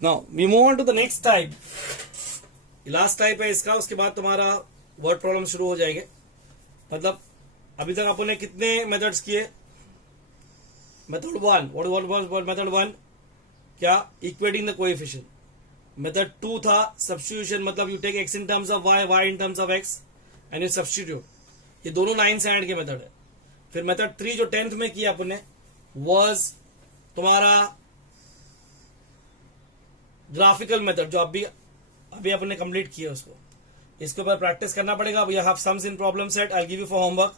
Now we move on to the next type. Last type है इसका, उसके बाद तुम्हारा वर्ड प्रॉब्लम शुरू हो जाएंगे. मतलब अभी तक अपन ने कितने मेथड्स किए? Method one, what method one? क्या? Equating the coefficient. Method two था सब्स्टिट्यूशन, मतलब you take X in terms of Y, Y in terms of x and you substitute. ये दोनों 9th स्टैंडर्ड के मेथड है. फिर मेथड 3 जो 10th में किया अपन ने वाज तुम्हारा ग्राफिकल मेथड, जो अभी अपन ने कंप्लीट किया उसको. इसके ऊपर प्रैक्टिस करना पड़ेगा. We have sums in problem set, I give you for homework.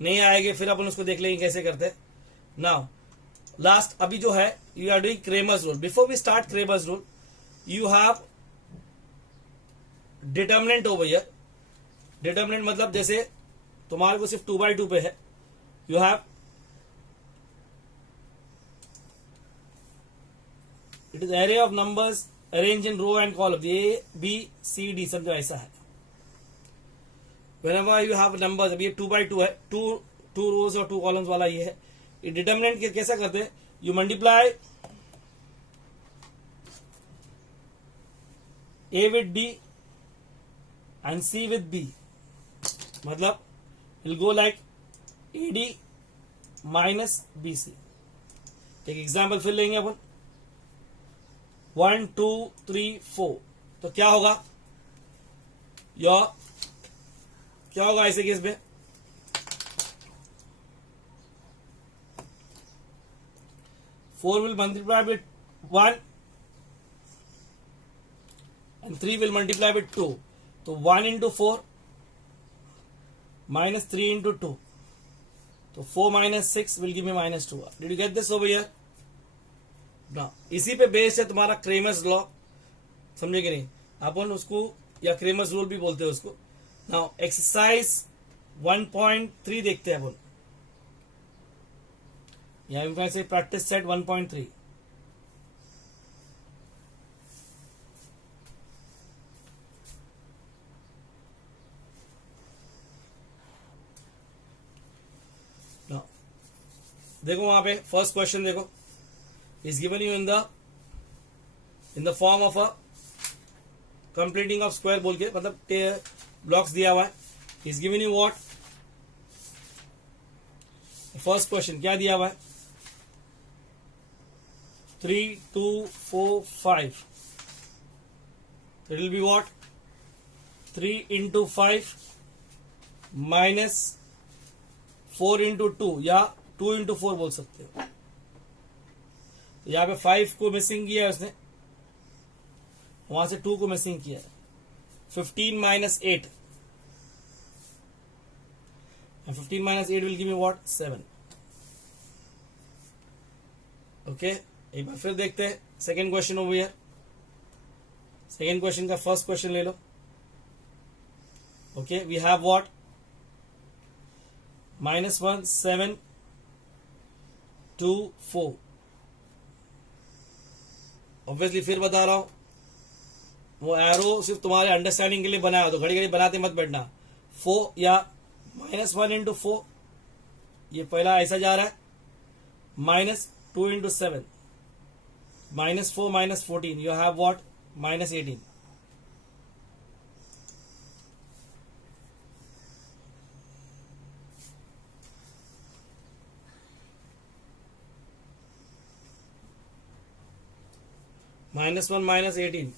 नहीं आएंगे फिर अपन उसको देख लेंगे कैसे करते. नाउ लास्ट अभी जो है, you are doing Cramer's rule. Before we start Cramer's rule, you have determinant over here. Determinant मतलब जैसे तुम्हारे को सिर्फ 2/2 पे है, you have it is array of numbers arrange in row and column. A B C D समझो ऐसा है. whenever you have numbers, अभी ये 2/2 है, टू रोज और 2 कॉलम्स वाला ये है. ये डिटर्मिनेंट कैसा करते हैं? You multiply A with B and C with B. मतलब will go like A D minus B C. एक एग्जाम्पल फिर लेंगे अपन. 1 2 3 4. तो क्या होगा? क्या होगा ऐसे केस में? 4 will multiply with 1 and 3 will multiply with 2. तो 1 into 4 minus 3 into 2. तो 4 minus 6 will give me minus 2. Did you get this over here? Now, इसी पे बेस्ड है तुम्हारा क्रेमर्स लॉ. समझे कि नहीं? अपन उसको या क्रेमर्स रूल भी बोलते हैं उसको. नाउ एक्सरसाइज 1.3 देखते हैं अपन. यहाँ से प्रैक्टिस सेट 1.3. देखो वहां पे फर्स्ट क्वेश्चन देखो, is given you in the form of a completing of square बोल के, मतलब ब्लॉक्स दिया हुआ है. Is given you what? First question क्या दिया हुआ है? 3 2 4 5. It will be what? 3 into 5 minus 4 into 2 या 2 into 4 बोल सकते हो. तो यहां पे 5 को मिसिंग किया है उसने, वहां से 2 को मिसिंग किया है. 15 minus 8 and 15 minus 8 will give me what? 7. Okay, एक बार फिर देखते हैं second question over here. Second question का फर्स्ट क्वेश्चन ले लो. Okay, we have what? -1 7 2 4. Obviously फिर बता रहा हूं, वो एरो सिर्फ तुम्हारे अंडरस्टैंडिंग के लिए बनाया, तो घड़ी घड़ी बनाते मत बैठना. 4 या -1 into 4, ये पहला ऐसा जा रहा है. -2 into 7, -4 minus 14, you have what? -18. -1 minus 18.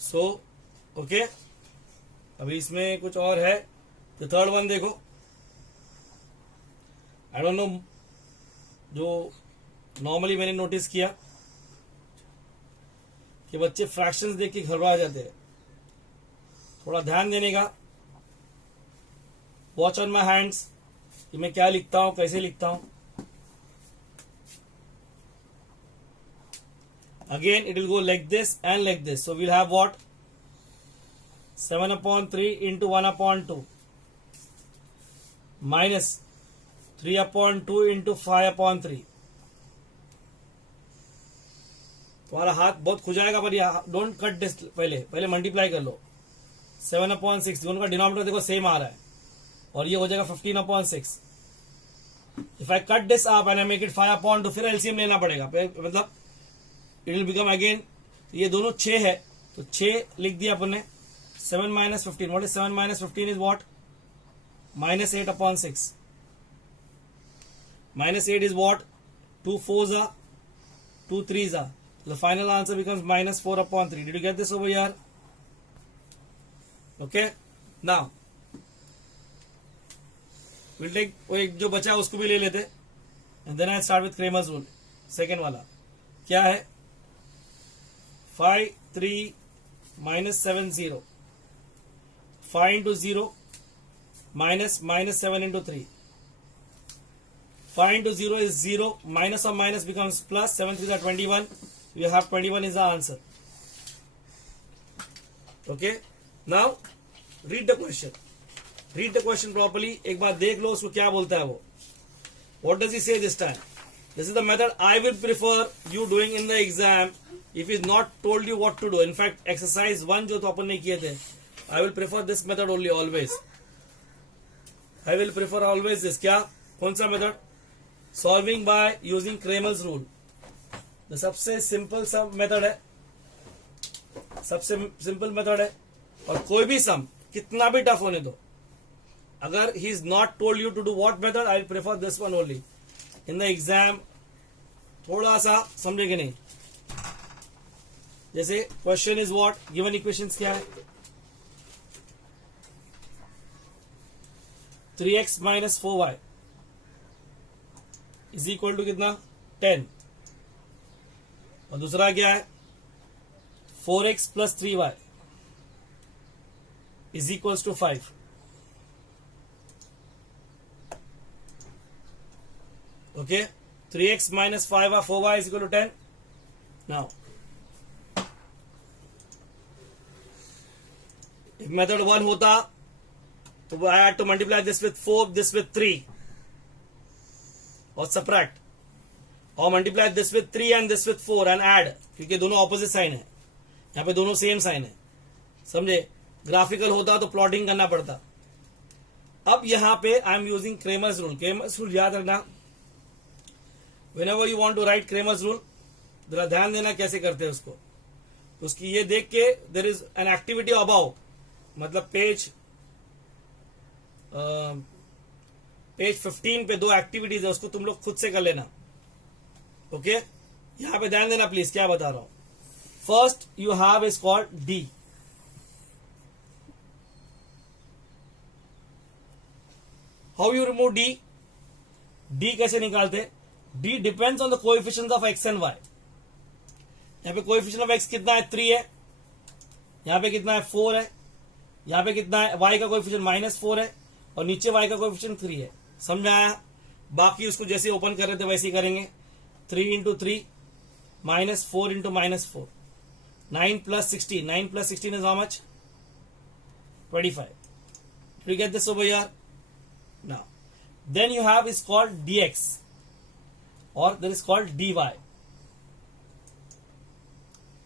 So okay, अभी इसमें कुछ और है. तो थर्ड वन देखो. आई डोंट नो, जो नॉर्मली मैंने नोटिस किया कि बच्चे फ्रैक्शंस देख के घबरा जाते हैं. थोड़ा ध्यान देने का. वॉच ऑन माई हैंड्स कि मैं क्या लिखता हूं, कैसे लिखता हूं. Again it will go like this and like this. So we'll have what? 7/3 into 1/2 minus 3/2 into 5/3. तुम्हारा हाथ बहुत खुजाएगा, पर डोंट कट दिस. पहले मल्टीप्लाई कर लो. 7/6, दोनों का डिनोमिनेटर देखो सेम आ रहा है, और ये हो जाएगा 15/6. If I cut this up and I make it 5/2 फिर एलसीएम लेना पड़ेगा, मतलब इट विल बिकम अगेन, ये दोनों 6 है तो 6 लिख दिया अपन ने। 7 minus 15, what is 7 minus 15 is what? Minus 8/6. Minus 8 is what? 2 4s are, 2 3s are. The final answer becomes minus 4/3. Did you get this over here? Okay. Now we'll take वो एक जो बचा उसको भी ले लेते, and then I start with Cramer's rule. Second वाला क्या है? 5 3 minus 7 0. 5 into 0 minus 7 into 3. 5 into 0 is 0. Minus or minus becomes plus. 7 3s are 21. You have 21 is the answer. Okay. Now read the question. Read the question properly. एक बार देख लो उसको क्या बोलता है वो. What does he say this time? This is the method I will prefer you doing in the exam if he's not told you what to do. In fact, exercise 1 जो तो अपन ने किए थे, I will prefer this method only always. I will prefer always this. क्या? कौन सा method? Solving by using Cramer's rule. The सबसे simple sum method है, सबसे simple method है, और कोई भी sum कितना भी tough होने दो, अगर he is not told you to do what method, I will prefer this one only. In the exam थोड़ा सा समझेंगे नहीं. जैसे question is what? Given equations क्या है? 3x minus 4y is equal to कितना? 10. और दूसरा क्या है? 4x plus 3y is equals to 5. Okay, 3x minus 4y is equal to 10. Now if method 1 होता तो I had to multiply this with 4, this with 3 और subtract, और multiply this with 3 and this with 4 and add, क्योंकि दोनों opposite sign है, यहाँ पे दोनों सेम साइन है. समझे? ग्राफिकल होता तो प्लॉटिंग करना पड़ता. अब यहाँ पे I am using Cramer's rule. Cramer's rule याद रखना, whenever you want to write Cramer's rule, जरा ध्यान देना कैसे करते हैं उसको. उसकी ये देख के there is an activity above, मतलब पेज 15 पे 2 एक्टिविटीज है, उसको तुम लोग खुद से कर लेना. ओके, यहां पे ध्यान देना प्लीज, क्या बता रहा हूं. First you have is called D. How you remove D? D कैसे निकालते? D depends on the coefficients of x and y. यहां पे कोएफिशिएंट ऑफ एक्स कितना है? 3 है. यहां पे कितना है? 4 है. यहां पे कितना है? वाई का कोएफिशिएंट -4 है, और नीचे y का कोएफिशिएंट 3 है. समझ आया? बाकी उसको जैसे ओपन कर रहे थे वैसे ही करेंगे. 3 into 3 minus 4 into -4. 9 plus 16. 9 plus 16 is how much? 25. Did you get this over here? Now, then you have is called dx, or there is called dy.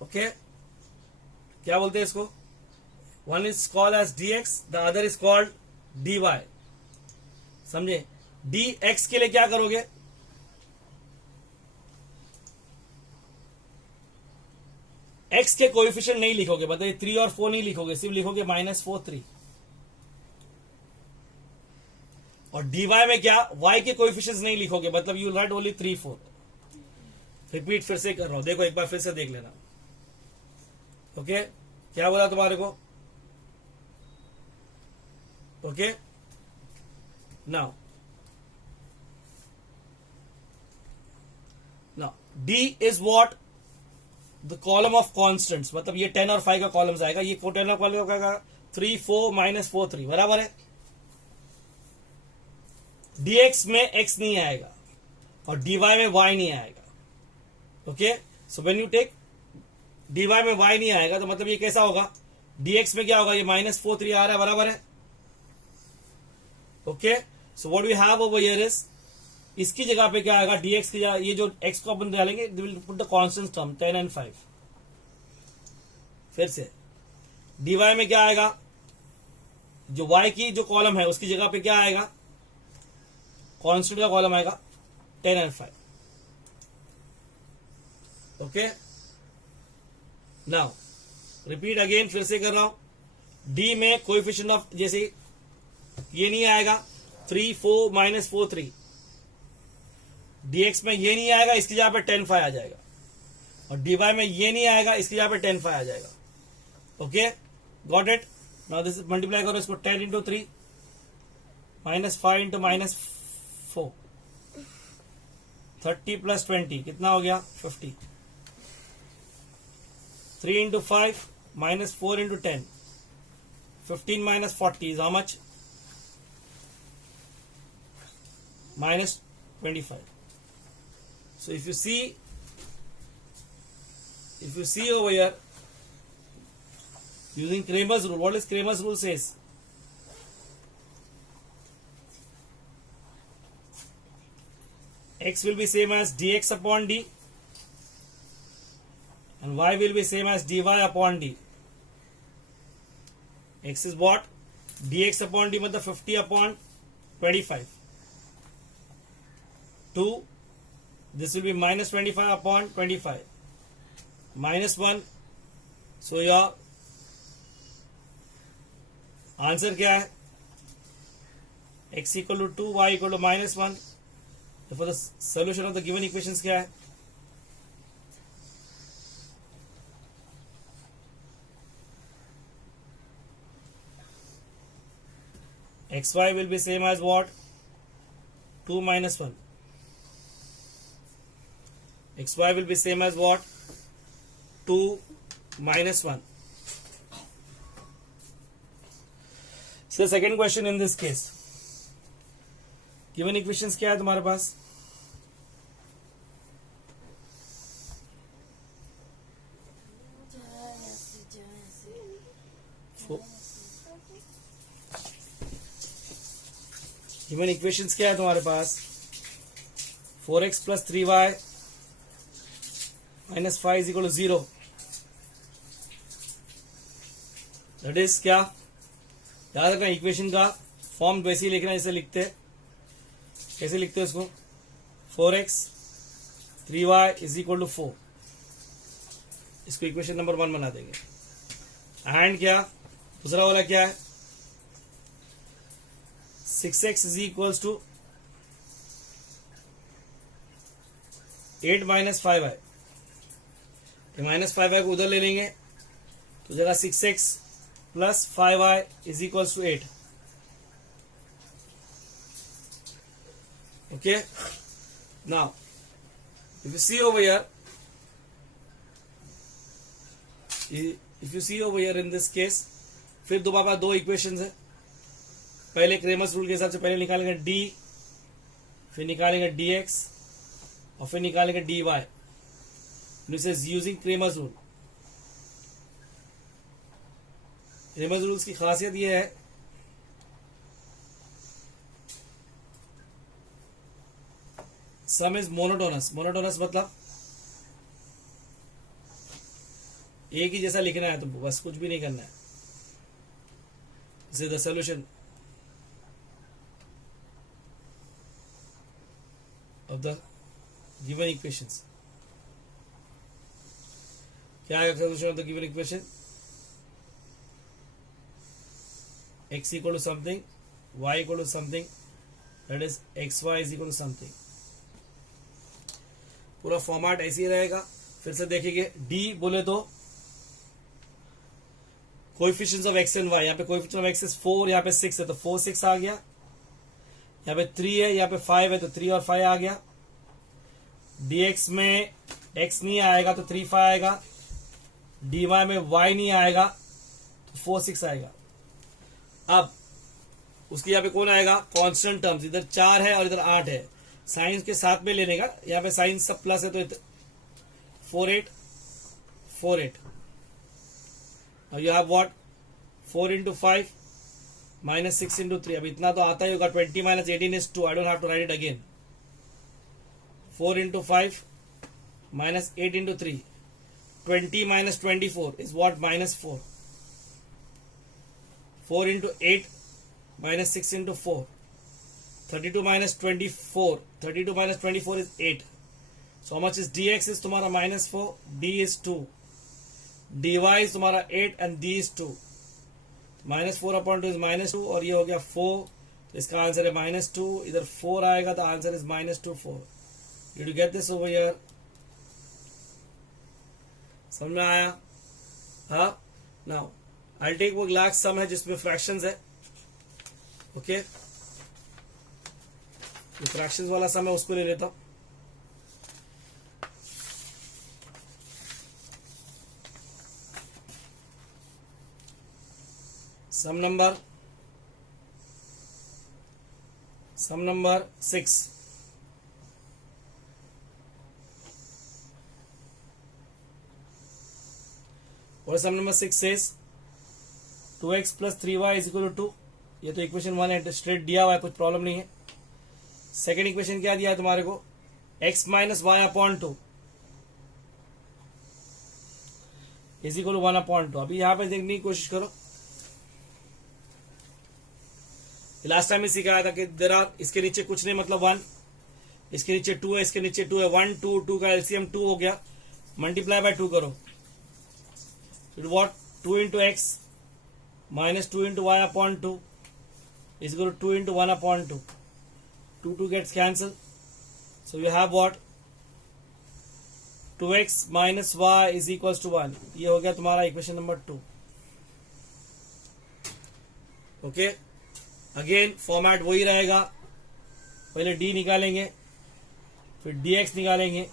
Okay? क्या बोलते हैं इसको? One is called as dx, the other is called dy. समझे? dx के लिए क्या करोगे? x के कोएफिशिएंट नहीं लिखोगे, बताइए 3 और 4 नहीं लिखोगे, सिर्फ लिखोगे -4 3. और dy में क्या? y के कोएफिशिएंट्स नहीं लिखोगे, मतलब यू राइट ओनली 3 4. रिपीट फिर से कर रहा हूं, देखो एक बार फिर से देख लेना. ओके, क्या बोला तुम्हारे को? Okay, now D is what? The column of constants. मतलब ये 10 और 5 का कॉलम्स आएगा. ये 10 और 5 का 3 4 -4 3 बराबर है. dx में x नहीं आएगा और dy में y नहीं आएगा. Okay, so when you take dy में y नहीं आएगा तो मतलब ये कैसा होगा? dx में क्या होगा? ये -4 3 आ रहा है, बराबर है. Okay, so what we have over here is, इसकी जगह पे क्या आएगा? dx की जगह ये जो x को अपन डालेंगे, will put the constant term 10 and 5. फिर से dy में क्या आएगा? जो y की जो कॉलम है उसकी जगह पे क्या आएगा? कांस्टेंट का कॉलम आएगा 10 and 5. Okay, now repeat again, फिर से कर रहा हूं. डी में कोएफिशिएंट ऑफ, जैसे ये नहीं आएगा 3 4 -4 3, dx में ये नहीं आएगा, इसकी जगह पे 10 5 आ जाएगा. और dy में ये नहीं आएगा, इसकी जगह पे 10 5 आ जाएगा. Okay, got it. Now this multiply करो इसको, 10 into 3 -5 into -4, 30 + 20 कितना हो गया? 50. 3 into 5 -4 into 10, 15 - 40 is how much? -25. So if you see over here, using Cramer's rule, what is Cramer's rule says? X will be same as dx upon d, and y will be same as dy upon d. X is what? dx upon d मतलब 50 upon 25. 2, this will be -25 upon 25. -1. So your answer क्या है? x equal to 2, y equal to -1. Therefore the solution of the given equations क्या है? xy will be same as what? 2 - 1. xy will be same as what? 2 - 1. So second question in this case, given equations क्या है तुम्हारे पास? Given equations क्या है तुम्हारे पास? 4x + 3y - 5 = 0. That is क्या? याद रखना, इक्वेशन का फॉर्म वैसे ही लिखना जैसे लिखते हैं. कैसे लिखते हैं इसको? 4x 3y = 4. इसको इक्वेशन नंबर 1 बना देंगे. एंड क्या दूसरा वाला क्या है? 6x = 8 - 5y. -5y को उधर ले लेंगे तो जगह 6x + 5y = 8. Okay, now if you see over here in this case, फिर दोबारा दो इक्वेशंस है. पहले क्रेमर्स रूल के हिसाब से पहले निकालेंगे d, फिर निकालेंगे dx और फिर निकालेंगे dy. This is using Cramer's rule. Cramer's rules की खासियत यह है सम इज मोनोटोनस. मोनोटोनस मतलब एक ही जैसा लिखना है, तो बस कुछ भी नहीं करना है. This is the solution of the given equations. क्या है solution of the given equation? x equal to something, y equal to something, that is xy is equal to something. पूरा फॉर्मेट ऐसे ही रहेगा. फिर से देखेंगे, d बोले तो coefficients of x and y. यहाँ पे कोएफिशिएंट ऑफ x इज 4, यहाँ पे 6 है तो 4 6 आ गया. यहाँ पे 3 है, यहाँ पे 5 है तो 3 और 5 आ गया. dx में x नहीं आएगा तो 3 5 आएगा. dy में y नहीं आएगा तो 4 6 आएगा. अब उसके यहाँ पे कौन आएगा? Constant terms. इधर 4 है और इधर 8 है. साइंस के साथ में लेने का. यहाँ पे साइंस सब प्लस है तो 4 8 4 8. Now you have what? 4 into 5 minus 6 into 3. अब इतना तो आता ही होगा. 20 minus 18 is 2. I don't have to write it again. 4 into 5 minus 8 into 3. 20 minus 24 is what? Minus 4. 4 into 8 minus 6 into 4. 32 minus 24. 32 minus 24 is 8. So how much is dx is तुम्हारा -4, d is 2, dy is तुम्हारा 8 and d is 2. -4 upon 2 is -2 और ये हो गया 4. तो इसका answer है -2. इधर 4 आएगा तो answer is -2 4. Did you get this over here? समझ में आया? हाँ. Now I'll take वो लास्ट सम है जिसमें फ्रैक्शंस है. ओके, जो फ्रैक्शंस वाला सम है उसको ले लेता हूं. सम नंबर 6. और सम number 6 says 2x plus 3y is equal to 2. ये तो इक्वेशन 1 है, स्ट्रेट दिया हुआ है, कुछ प्रॉब्लम नहीं है. सेकेंड इक्वेशन क्या दिया है तुम्हारे को? x minus y upon 2 is equal to 1 upon 2. अभी यहाँ पे देखने की कोशिश करो. लास्ट टाइम में सिखाया था कि देयर आर, इसके नीचे कुछ नहीं मतलब 1, इसके नीचे 2 है, इसके नीचे 2 है. 1 2 2 का एलसीएम 2 हो गया. मल्टीप्लाई बाय 2 करो. What? 2 into x minus 2 into y upon 2 is equal to 2 into 1 upon 2. 2 2 gets cancelled. So you have what? 2x minus y is equals to 1. ये हो गया तुम्हारा equation number 2. Okay, again format वही रहेगा. पहले d निकालेंगे, फिर dx निकालेंगे,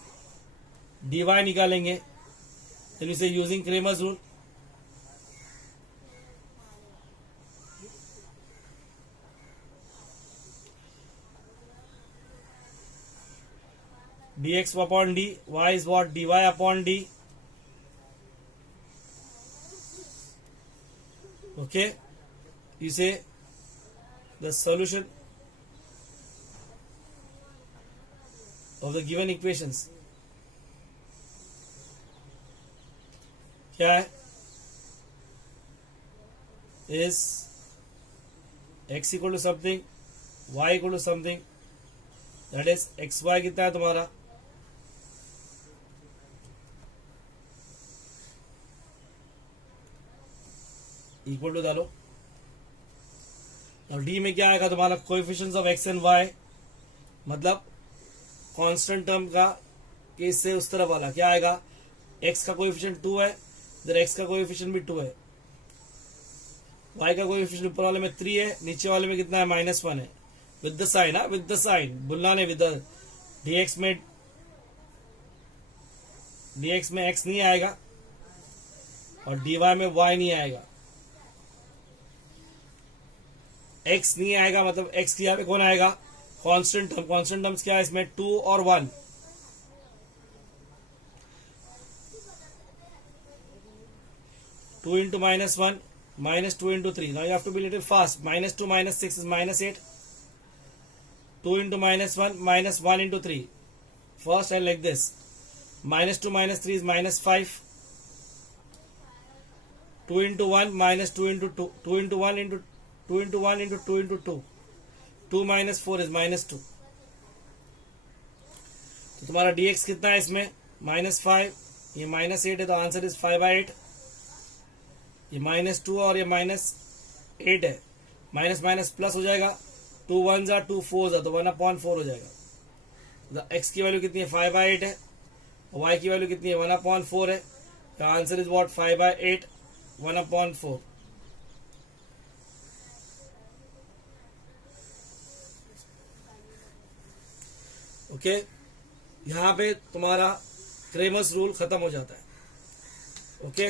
dy निकालेंगे. Then you say using Cramer's rule. dx upon d, y is what? dy upon d. Okay, you say the solution of the given equations क्या है? is x equal to something, y equal to something, that is xy कितना है तुम्हारा? Equal to डालो. अब D में क्या आएगा तुम्हारा? Coefficients of x and y, मतलब कांस्टेंट टर्म का केस से उस तरफ वाला क्या आएगा? एक्स का कोएफिशिएंट 2 है, इधर एक्स का कोएफिशिएंट भी 2 है. वाई का कोएफिशिएंट ऊपर वाले में 3 है, नीचे वाले में कितना है? -1 है. विद द साइन, हाँ विद द साइन, भूलना नहीं. विद द dx में x नहीं आएगा और dy में y नहीं आएगा. x नहीं आएगा मतलब x की यहाँ पे कौन आएगा? Constant term. कांस्टेंट टर्म्स क्या है इसमें? 2 और 1. -2 into -1 -2 into 3. Now you have to be little fast. -2 minus 6 is -8. 2 into -1 -1 into 3. First I like this. -2 minus 3 is -5. 2 into 1 -2 into 2. 2 into 1 into 2 into 1 into 2 into 2. 2 minus 4 is -2. तो तुम्हारा dx कितना है इसमें? -5. ये -8 है तो आंसर इज 5/8. ये -2 और ये -8 है. माइनस माइनस प्लस हो जाएगा. 2 1s are 2 4s are तो 1/4 हो जाएगा. तो x की वैल्यू कितनी है? 5/8 है. और y की वैल्यू कितनी है? 1/4 है. तो आंसर इज व्हाट? 5/8 1/4. ओके, यहाँ पे तुम्हारा क्रेमर्स रूल खत्म हो जाता है. ओके